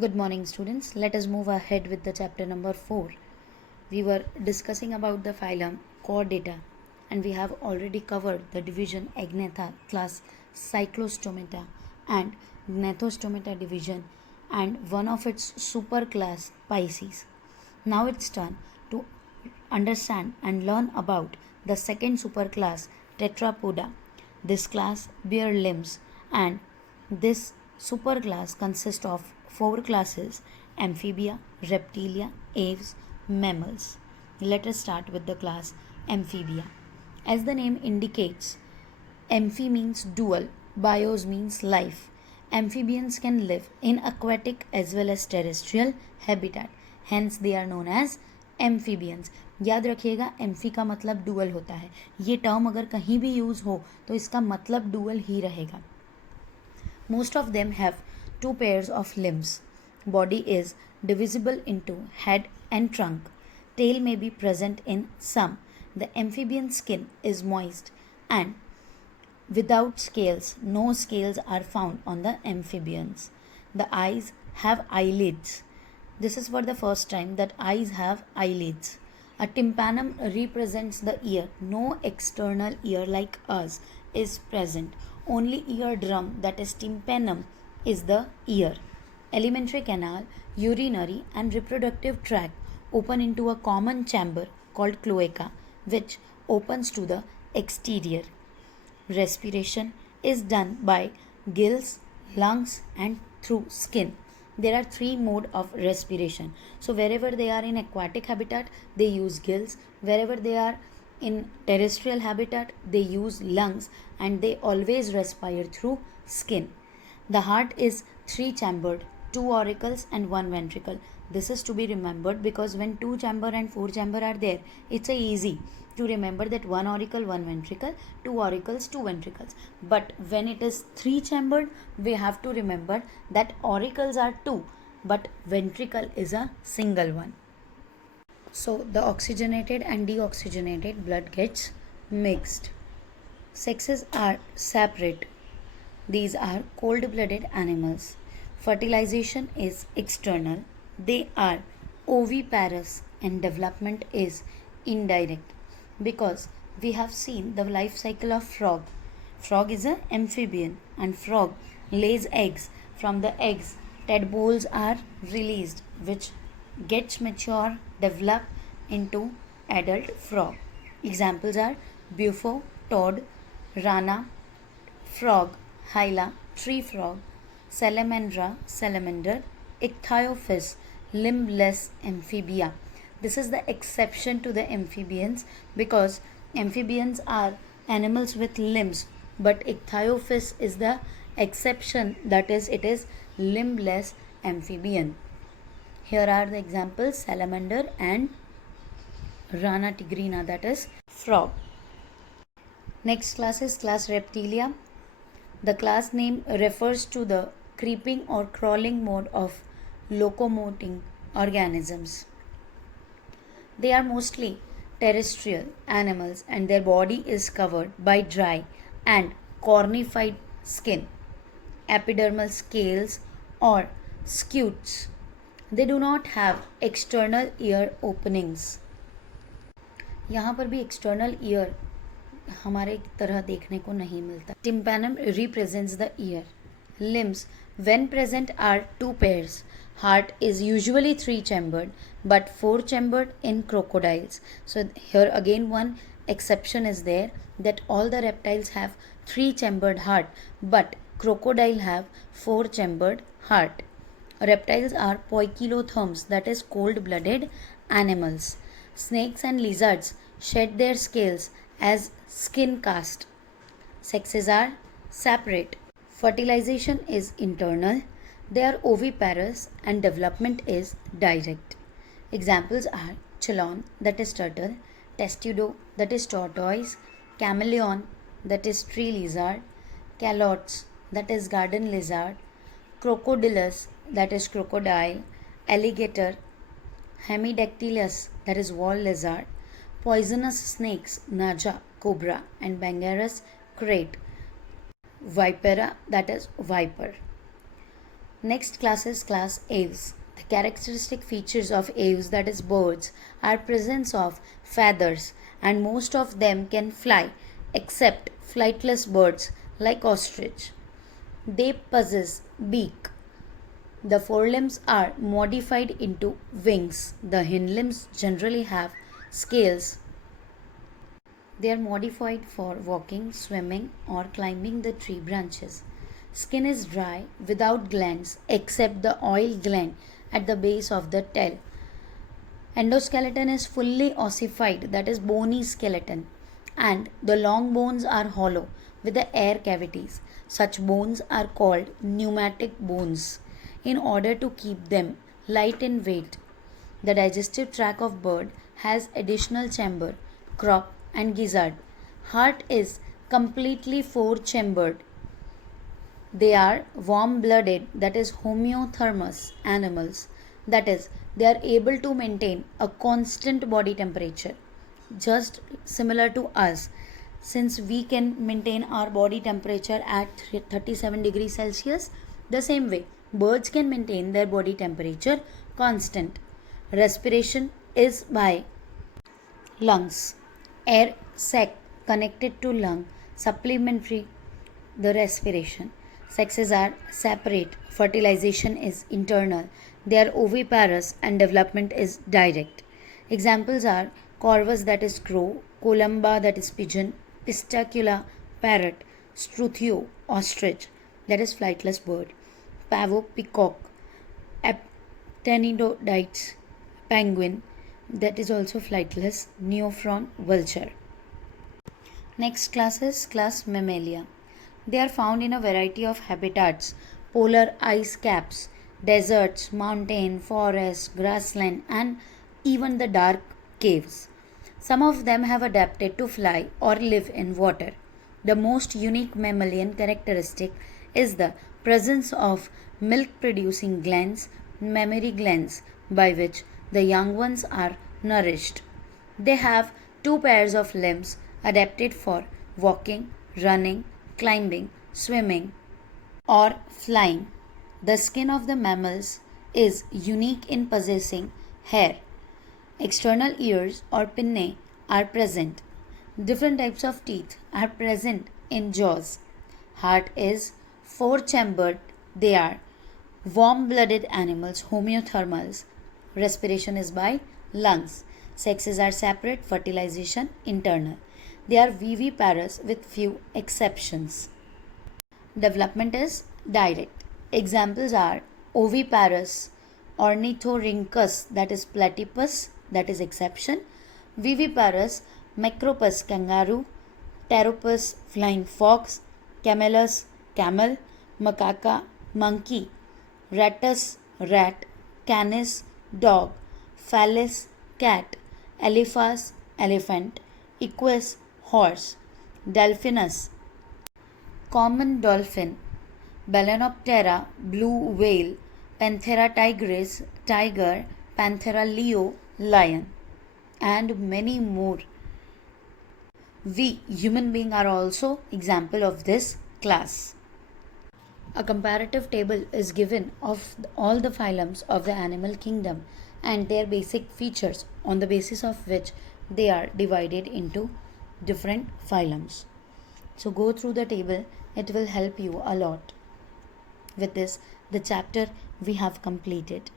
Good morning, students. Let us move ahead with the chapter number 4. We were discussing about the phylum Chordata, and we have already covered the division Agnatha class Cyclostomata and Gnathostomata division and one of its superclass Pisces. Now it's time to understand and learn about the second superclass Tetrapoda. This class bear limbs, and this superclass consists of four classes: Amphibia, Reptilia, Aves, Mammals. Let us start with the class Amphibia. As the name indicates, Amphi means dual, bios means life. Amphibians can live in aquatic as well as terrestrial habitat. Hence they are known as amphibians. याद रखिएगा amphi का मतलब dual होता है. ये term अगर कहीं भी यूज़ हो तो इसका मतलब डुअल ही रहेगा. Most of them have two pairs of limbs. Body is divisible into head and trunk. Tail may be present in some. The amphibian skin is moist and without scales. No scales are found on the amphibians. The eyes have eyelids. This is for the first time that eyes have eyelids. A tympanum represents the ear. No external ear like us is present. Only eardrum, that is tympanum, is the ear. Alimentary canal, urinary and reproductive tract open into a common chamber called cloaca, which opens to the exterior. Respiration is done by gills, lungs and through skin. There are three modes of respiration. So wherever they are in aquatic habitat, they use gills. Wherever they are in terrestrial habitat, they use lungs, and they always respire through skin. The heart is three chambered, two auricles and one ventricle. This is to be remembered because when two chamber and four chamber are there, it's a easy to remember that one auricle, one ventricle, two auricles, two ventricles. But when it is three chambered, we have to remember that auricles are two, but ventricle is a single one. So the oxygenated and deoxygenated blood gets mixed. Sexes are separate. These are cold-blooded animals. Fertilization is external. They are oviparous and development is indirect, because we have seen the life cycle of frog. Frog is an amphibian and frog lays eggs. From the eggs, tadpoles are released, which gets mature, develop into adult frog. Examples are bufo, toad, rana, frog, hyla, tree frog, salamandra, salamander, ichthyophis, limbless amphibia. This is the exception to the amphibians, because amphibians are animals with limbs, but ichthyophis is the exception, that is, it is limbless amphibian. Here are the examples: salamander and rana tigrina, that is frog. Next class is class Reptilia. The class name refers to the creeping or crawling mode of locomoting organisms. They are mostly terrestrial animals and their body is covered by dry and cornified skin, epidermal scales or scutes. They do not have external ear openings. यहाँ पर भी external ear हमारे तरह देखने को नहीं मिलता. Tympanum represents the ear. Limbs, when present, are two pairs. Heart is usually three chambered but four chambered in crocodiles. So here again one exception is there, that all the reptiles have three chambered heart, but crocodile have four chambered heart. Reptiles are poikilotherms, that is cold blooded animals. Snakes and lizards shed their scales as skin cast. Sexes are separate. Fertilization is internal. They are oviparous and development is direct. Examples are chelon, that is turtle, testudo, that is tortoise, chameleon, that is tree lizard, calots, that is garden lizard, crocodilus, that is crocodile, alligator, hemidactylus, that is wall lizard, poisonous snakes, naja, cobra, and Bangarus krait, vipera, that is viper. Next class is class aves. The characteristic features of aves, that is birds, are presence of feathers, and most of them can fly except flightless birds like ostrich. They possess beak. The forelimbs are modified into wings. The hind limbs generally have scales. They are modified for walking, swimming, or climbing the tree branches. Skin is dry without glands except the oil gland at the base of the tail. Endoskeleton is fully ossified, that is bony skeleton, and the long bones are hollow with the air cavities. Such bones are called pneumatic bones in order to keep them light in weight. The digestive tract of bird has additional chamber, crop and gizzard. Heart is completely four-chambered. They are warm-blooded, that is homeothermous animals, that is they are able to maintain a constant body temperature, just similar to us. Since we can maintain our body temperature at 37 degrees Celsius, the same way birds can maintain their body temperature constant. Respiration is by lungs. Air sac connected to lung supplementary the respiration. Sexes are separate. Fertilization is internal. They are oviparous and development is direct. Examples are corvus, that is crow, columba, that is pigeon, pistacula, parrot, struthio, ostrich, that is flightless bird, pavo, peacock, aptenidoides, penguin, that is also flightless, neophron, vulture. Next class is class Mammalia. They are found in a variety of habitats: polar ice caps, deserts, mountain, forest, grassland, and even the dark caves. Some of them have adapted to fly or live in water. The most unique mammalian characteristic is the presence of milk producing glands, mammary glands, by which the young ones are nourished. They have two pairs of limbs adapted for walking, running, climbing, swimming, or flying. The skin of the mammals is unique in possessing hair. External ears or pinnae are present. Different types of teeth are present in jaws. Heart is four-chambered. They are warm-blooded animals, homeothermals. Respiration is by lungs. Sexes are separate, fertilization internal. They are viviparous with few exceptions. Development is direct. Examples are oviparous, ornithorhynchus, that is platypus, that is exception, viviparous, macropus, kangaroo, pteropus, flying fox, camelus, camel, macaca, monkey, ratus, rat, canis, dog, phallus, cat, elephas, elephant, equus, horse, delphinus, common dolphin, Balanoptera, blue whale, Panthera tigris, tiger, Panthera leo, lion, and many more. We human beings are also example of this class. A comparative table is given of all the phylums of the animal kingdom and their basic features, on the basis of which they are divided into different phylums. So go through the table, it will help you a lot. With this, the chapter we have completed.